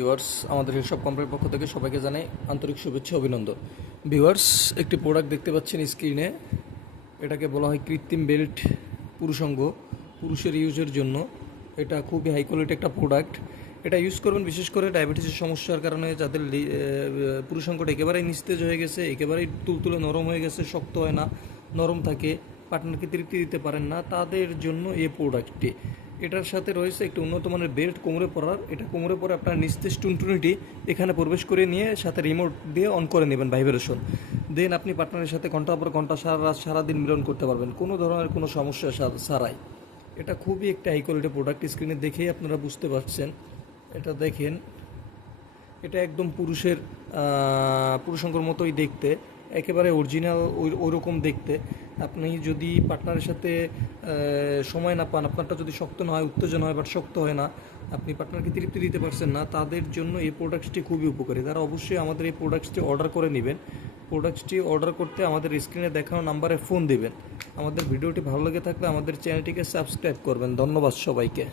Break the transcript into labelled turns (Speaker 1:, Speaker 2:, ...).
Speaker 1: Viewers আমাদের সব কোম্পানির পক্ষ থেকে সবাইকে জানাই আন্তরিক শুভেচ্ছা, অভিনন্দন। ভিউয়ার্স একটি প্রোডাক্ট দেখতে পাচ্ছেন স্ক্রিনে এটাকে বলা হয় কৃত্রিম বেল্ট পুরুষঙ্গ, পুরুষের ইউজের জন্য। এটা খুবই হাই কোয়ালিটি একটা প্রোডাক্ট এটা ইউজ করবেন বিশেষ করে ডায়াবেটিসের সমস্যার কারণে, যাদের পুরুষঙ্গটা একেবারেই নিস্তেজ হয়ে গেছে, একেবারেই তুলতুলে নরম হয়ে গেছে, শক্ত হয় না, নরম থাকে পার্টনারকে তৃপ্তি দিতে পারেন না, তাদের জন্য এই প্রোডাক্টটি এটার সাথে রয়েছে একটি উন্নত মানের বেল্ট, কোমরে পরার। এটা কোমরে পরে আপনার নিস্তেজ টুনটুনিটি এখানে প্রবেশ করে নিয়ে সাথে রিমোট দিয়ে অন করে নেবেন ভাইব্রেশন দেন আপনি পার্টনারের সাথে ঘণ্টার পর ঘণ্টা সারা রাত সারাদিন মিলন করতে পারবেন। কোনো ধরনের কোনো সমস্যা সা- ছাড়াই এটা খুবই একটা হাই কোয়ালিটি প্রোডাক্ট স্ক্রিনে দেখেই আপনারা বুঝতে পারছেন। এটা দেখেন, এটা একদম পুরুষের পুরুষঙ্গর মতোই দেখতে। একেবারে অরিজিনাল ওই রকম দেখতে। আপনি যদি পার্টনারের সাথে সময় না পান, আপনারটা যদি শক্ত না হয়, উত্তেজনা হয় বাট শক্ত হয় না, আপনি পার্টনারকে তৃপ্তি দিতে পারছেন না, তাদের জন্য এই প্রোডাক্টসটি খুবই উপকারী। তারা অবশ্যই আমাদের এই প্রোডাক্টসটি অর্ডার করে নেবেন। প্রোডাক্টসটি অর্ডার করতে আমাদের স্ক্রিনে দেখানো নাম্বারে ফোন দেবেন। আমাদের ভিডিওটি ভালো লেগে থাকলে আমাদের চ্যানেলটিকে সাবস্ক্রাইব করবেন। ধন্যবাদ সবাইকে।